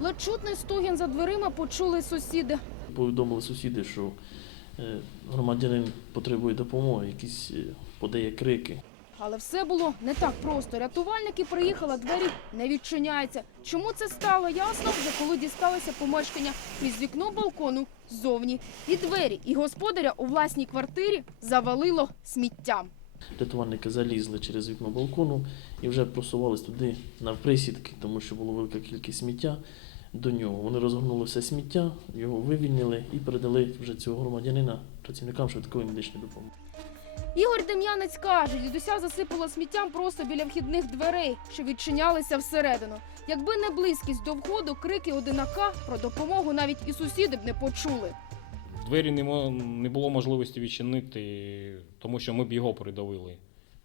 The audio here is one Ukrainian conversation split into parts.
Ледь чутний стогін за дверима почули сусіди. Повідомили сусіди, що е, громадянин потребує допомоги, якісь е, подає крики. Але все було не так просто. Рятувальники приїхали, двері не відчиняються. Чому це стало ясно, вже коли дісталися помешкання крізь вікно балкону ззовні. І двері, і господаря у власній квартирі завалило сміттям. Рятувальники залізли через вікно балкону і вже просувались туди на присідки, тому що була велика кількість сміття до нього. Вони розгорнули все сміття, його вивільнили і передали вже цього громадянина працівникам швидкої медичної допомоги. Ігор Дем'янець каже, дідуся засипало сміттям просто біля вхідних дверей, що відчинялися всередину. Якби не близькість до входу, крики одинака про допомогу навіть і сусіди б не почули. Двері не, не було можливості відчинити, тому що ми б його придавили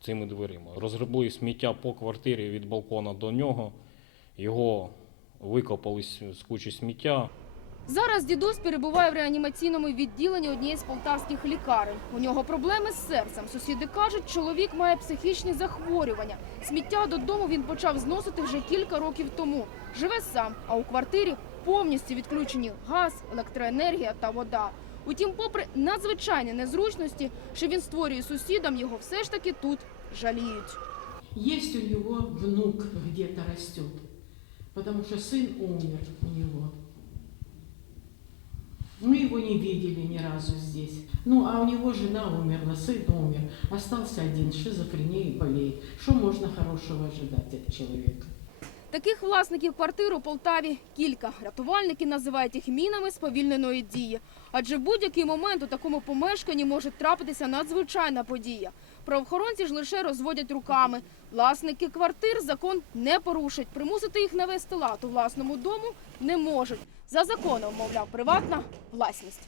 цими дверима. Розгребли сміття по квартирі від балкона до нього, його викопали з кучі сміття. Зараз дідусь перебуває в реанімаційному відділенні однієї з полтавських лікарень. У нього проблеми з серцем. Сусіди кажуть, чоловік має психічні захворювання. Сміття додому він почав зносити вже кілька років тому. Живе сам, а у квартирі повністю відключені газ, електроенергія та вода. Утім, попри надзвичайні незручності, що він створює сусідам, його все ж таки тут жаліють. Есть у него внук где-то растет, потому что сын умер у него. Мы его не видели ни разу здесь. Ну, а у него жена умерла, сын умер. Остался один, шизофренией болеет. Что можно хорошего ожидать от человека? Таких власників квартир у Полтаві кілька. Рятувальники називають їх мінами сповільненої дії. Адже в будь-який момент у такому помешканні може трапитися надзвичайна подія. Правоохоронці ж лише розводять руками. Власники квартир закон не порушать. Примусити їх навести лад у власному дому не можуть. За законом, мовляв, приватна власність.